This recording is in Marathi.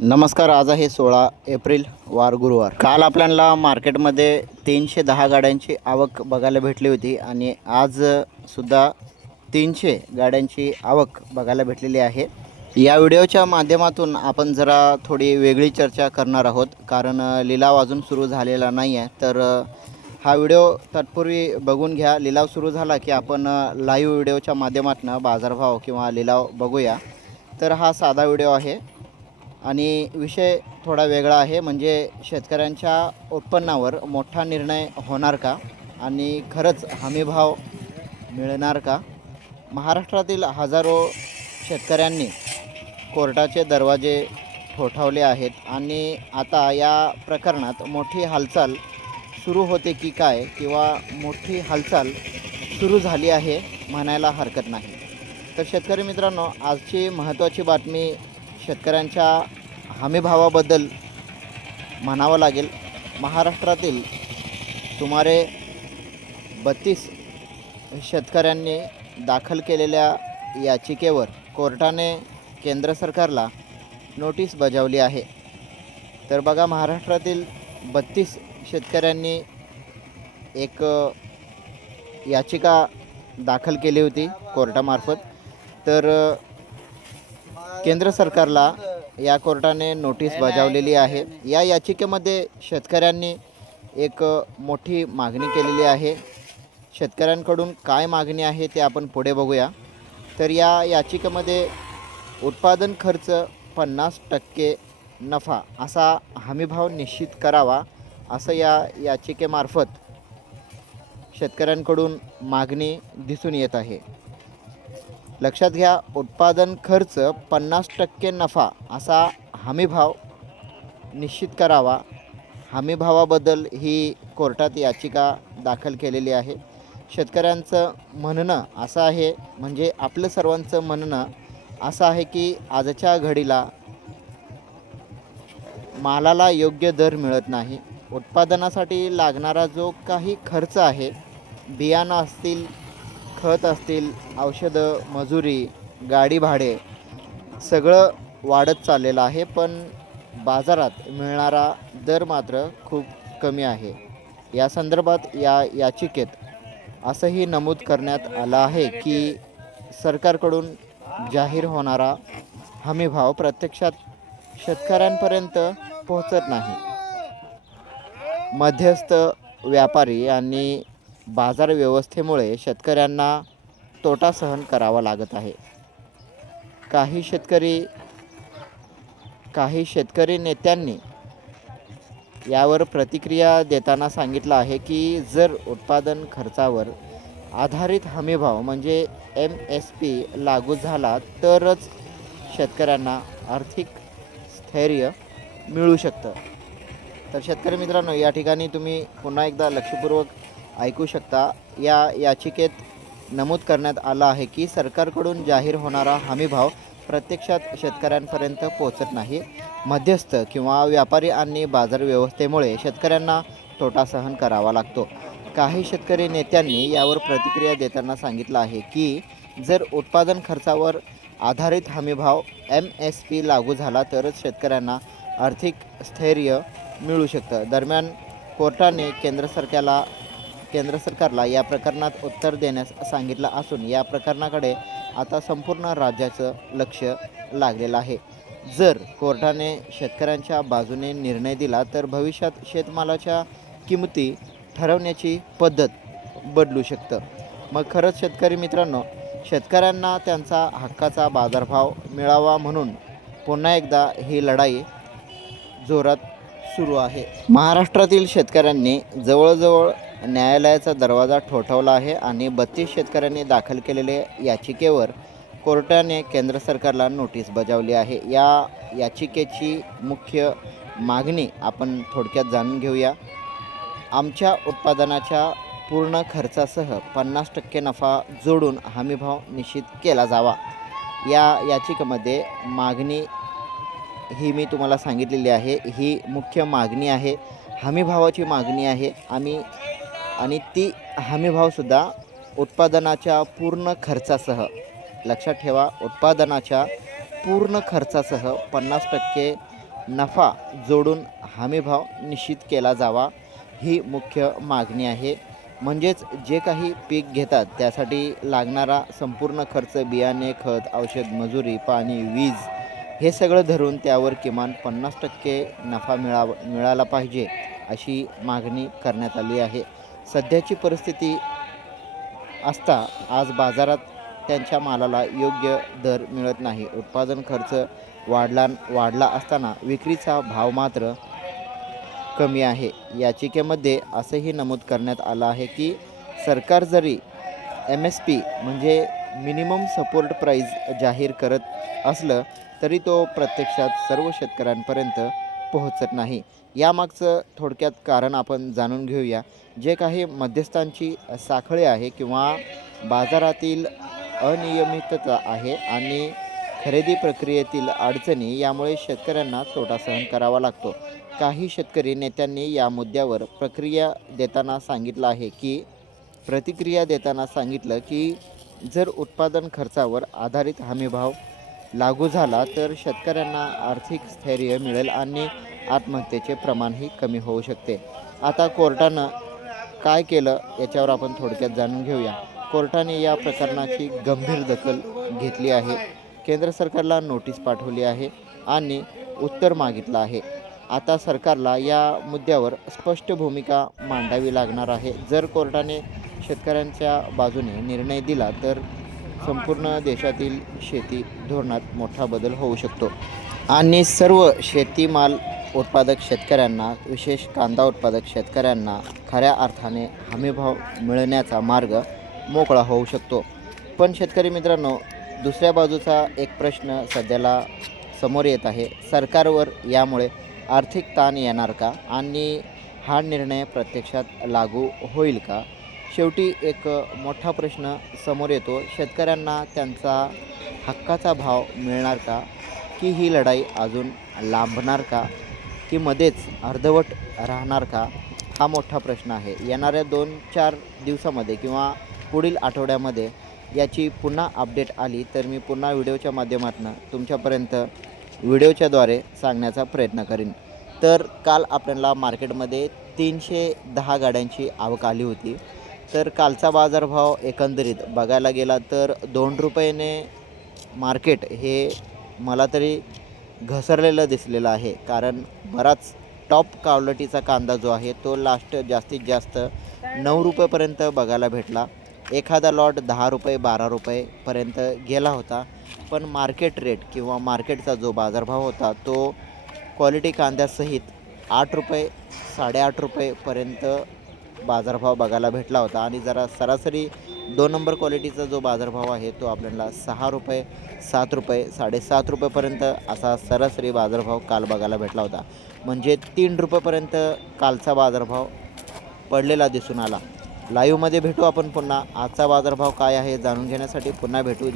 नमस्कार. आज आहे 16 एप्रिल, वार गुरुवार. काल आपल्याला मार्केटमध्ये 310 गाड्यांची आवक बघायला भेटली होती आणि आज सुद्धा 300 गाड्यांची आवक बघायला भेटलेली आहे. या व्हिडिओच्या माध्यमातून आपण जरा थोडी वेगळी चर्चा करणार आहोत, कारण लिलाव अजून सुरू झालेला नाही आहे. तर हा व्हिडिओ तत्पूर्वी बघून घ्या. लिलाव सुरू झाला की आपण लाईव्ह व्हिडिओच्या माध्यमातून बाजारभाव किंवा लिलाव बघूया. तर हा साधा व्हिडिओ आहे आणि विषय थोडा वेगळा आहे, म्हणजे शेतकऱ्यांच्या उत्पन्नावर मोठा निर्णय होणार का आणि खरंच हमीभाव मिळणार का? महाराष्ट्रातील हजारो शेतकऱ्यांनी कोर्टाचे दरवाजे ठोठावले आहेत आणि आता या प्रकरणात मोठी हालचाल सुरू होते की काय, किंवा मोठी हालचाल सुरू झाली आहे म्हणायला हरकत नाही. तर शेतकरी मित्रांनो, आजची महत्त्वाची बातमी शेतकऱ्यांच्या हमीभावाबद्दल म्हणावं लागेल. महाराष्ट्रातील सुमारे 32 शेतकऱ्यांनी दाखल केलेल्या याचिकेवर कोर्टाने केंद्र सरकारला नोटीस बजावली आहे. तर बघा, महाराष्ट्रातील 32 शेतकऱ्यांनी एक याचिका दाखल केली होती कोर्टामार्फत. तर केंद्र सरकारला या कोर्टाने नोटीस बजावलेली आहे. या याचिकेमध्ये शेतकऱ्यांनी एक मोठी मागणी केलेली आहे. शेतकऱ्यांकडून काय मागणी आहे ते आपण पुढे बघूया. तर या याचिकेमध्ये उत्पादन खर्च 50% नफा असा हमीभाव निश्चित करावा, असं या याचिकेमार्फत शेतकऱ्यांकडून मागणी दिसून येत आहे. लक्षात घ्या, उत्पादन खर्च 50% नफा असा हमीभाव निश्चित करावा. हमीभावाबद्दल ही कोर्टात याचिका दाखल केलेली आहे. शेतकऱ्यांचं म्हणणं असं आहे, म्हणजे आपलं सर्वांचं म्हणणं असं आहे की आजच्या घडीला मालाला योग्य दर मिळत नाही. उत्पादनासाठी लागणारा जो काही खर्च आहे, बियाणं असतील, खत असतील, औषधं, मजुरी, गाडी भाडे सगळं वाढत चाललेलं आहे, पण बाजारात मिळणारा दर मात्र खूप कमी आहे. या संदर्भात या याचिकेत असंही नमूद करण्यात आलं आहे की सरकारकडून जाहीर होणारा हमीभाव प्रत्यक्षात शेतकऱ्यांपर्यंत पोहोचत नाही. मध्यस्थ व्यापारी आणि बाजार व्यवस्थेमुळे शेतकऱ्यांना तोटा सहन करावा लागत आहे. काही शेतकरी नेत्यांनी यावर प्रतिक्रिया देताना सांगितलं आहे की जर उत्पादन खर्चावर आधारित हमीभाव म्हणजे MSP लागू झाला तरच शेतकऱ्यांना आर्थिक स्थैर्य मिळू शकतं. तर शेतकरी मित्रांनो, या ठिकाणी तुम्ही पुन्हा एकदा लक्षपूर्वक ऐकू शकता. या याचिकेत नमूद करण्यात आलं आहे की सरकारकडून जाहीर होणारा हमीभाव प्रत्यक्षात शेतकऱ्यांपर्यंत पोहोचत नाही. मध्यस्थ किंवा व्यापारी आणि बाजार व्यवस्थेमुळे शेतकऱ्यांना तोटा सहन करावा लागतो. काही शेतकरी नेत्यांनी यावर प्रतिक्रिया देताना सांगितलं आहे की जर उत्पादन खर्चावर आधारित हमीभाव MSP लागू झाला तरच शेतकऱ्यांना आर्थिक स्थैर्य मिळू शकतं. दरम्यान कोर्टाने केंद्र सरकारला या प्रकरणात उत्तर देण्यास सांगितलं असून या प्रकरणाकडे आता संपूर्ण राज्याचं लक्ष लागलेलं आहे. जर कोर्टाने शेतकऱ्यांच्या बाजूने निर्णय दिला तर भविष्यात शेतमालाच्या किमती ठरवण्याची पद्धत बदलू शकतं. मग खरंच शेतकरी मित्रांनो, शेतकऱ्यांना त्यांचा हक्काचा बाजारभाव मिळावा म्हणून पुन्हा एकदा ही लढाई जोरात सुरू आहे. महाराष्ट्रातील शेतकऱ्यांनी जवळजवळ न्यायालयाचा दरवाजा ठोठावला आहे आणि 32 शेतकऱ्यांनी दाखल केलेल्या याचिकेवर कोर्टाने केंद्र सरकारला नोटीस बजावली आहे. या याचिकेची मुख्य मागणी आपण थोडक्यात जाणून घेऊया. आमच्या उत्पादनाच्या पूर्ण खर्चासह 50% नफा जोडून हमीभाव निश्चित केला जावा. या याचिकेमध्ये मागणी ही मी तुम्हाला सांगितलेली आहे. ही मुख्य मागणी आहे, हमीभावाची मागणी आहे. आणि ती हमीभावसुद्धा उत्पादनाच्या पूर्ण खर्चासह, लक्षात ठेवा, उत्पादनाच्या पूर्ण खर्चासह 50% नफा जोडून हमीभाव निश्चित केला जावा ही मुख्य मागणी आहे. म्हणजेच जे काही पीक घेतात त्यासाठी लागणारा संपूर्ण खर्च बियाणे, खत, औषध, मजुरी, पाणी, वीज हे सगळं धरून त्यावर किमान 50% नफा मिळाला पाहिजे अशी मागणी करण्यात आली आहे. सध्याची परिस्थिती असता आज बाजारात त्यांच्या मालाला योग्य दर मिळत नाही. उत्पादन खर्च वाढला असताना विक्रीचा भाव मात्र कमी आहे. याचिकेमध्ये असंही नमूद करण्यात आलं आहे की सरकार जरी MSP म्हणजे मिनिमम सपोर्ट प्राईस जाहीर करत असलं तरी तो प्रत्यक्षात सर्व शेतकऱ्यांपर्यंत पोहोचत नाही. यामागचं थोडक्यात कारण आपण जाणून घेऊया. जे काही मध्यस्थांची साखळी आहे किंवा बाजारातील अनियमितता आहे आणि खरेदी प्रक्रियेतील अडचणी यामुळे शेतकऱ्यांना तोटा सहन करावा लागतो. काही शेतकरी नेत्यांनी या मुद्द्यावर प्रतिक्रिया देताना सांगितलं की जर उत्पादन खर्चावर आधारित हमीभाव लागू झाला तर शेतकऱ्यांना आर्थिक स्थैर्य मिळेल आणि आत्महत्येचे प्रमाणही कमी होऊ शकते. आता कोर्टानं काय केलं याच्यावर आपण थोडक्यात जाणून घेऊया. कोर्टाने या प्रकरणाची गंभीर दखल घेतली आहे. केंद्र सरकारला नोटीस पाठवली आहे आणि उत्तर मागितलं आहे. आता सरकारला या मुद्द्यावर स्पष्ट भूमिका मांडावी लागणार आहे. जर कोर्टाने शेतकऱ्यांच्या बाजूने निर्णय दिला तर संपूर्ण देशातील शेती धोरणात मोठा बदल होऊ शकतो आणि सर्व शेतीमाल उत्पादक शेतकऱ्यांना, विशेष कांदा उत्पादक शेतकऱ्यांना खऱ्या अर्थाने हमीभाव मिळण्याचा मार्ग मोकळा होऊ शकतो. पण शेतकरी मित्रांनो, दुसऱ्या बाजूचा एक प्रश्न सध्याला समोर येत आहे. सरकारवर यामुळे आर्थिक ताण येणार का आणि हा निर्णय प्रत्यक्षात लागू होईल का? शेवटी एक मोठा प्रश्न समोर येतो. शेतकऱ्यांना त्यांचा हक्काचा भाव मिळणार का? की ही लढाई अजून लांबणार का? की मध्येच अर्धवट राहणार का? हा मोठा प्रश्न आहे. येणाऱ्या 2-4 दिवसामध्ये किंवा पुढील आठवड्यामध्ये याची पुन्हा अपडेट आली तर मी पुन्हा व्हिडिओच्या माध्यमातून तुमच्यापर्यंत व्हिडिओच्याद्वारे सांगण्याचा प्रयत्न करीन. तर काल आपल्याला मार्केटमध्ये 310 गाड्यांची आवक आली होती. तर कालचा बाजारभाव एकंदरीत बघायला गेला तर 2 रुपयाने मार्केट हे मला तरी घसरलेलं दिसलेलं आहे. कारण बराच टॉप क्वालिटीचा कांदा जो आहे तो जास्तीत जास्त 9 रुपयेपर्यंत बघायला भेटला. एखादा लॉट 10 रुपये 12 रुपयेपर्यंत गेला होता. पण मार्केट रेट किंवा मार्केटचा जो बाजारभाव होता तो क्वालिटी कांद्यासहित 8 रुपये 8.5 रुपयेपर्यंत बाजारभाव बघायला भेटला होता. आणि जरा सरासरी 2 नंबर क्वालिटीचा जो बाजारभाव आहे तो आपल्याला 6 रुपये 7 रुपये 7.5 रुपयेपर्यंत असा सरासरी बाजारभाव काल बघायला भेटला होता. म्हणजे 3 रुपयेपर्यंत कालचा बाजारभाव पडलेला दिसून आला. लाईव्हमध्ये भेटू आपण पुन्हा. आजचा बाजारभाव काय आहे जाणून घेण्यासाठी पुन्हा भेटू.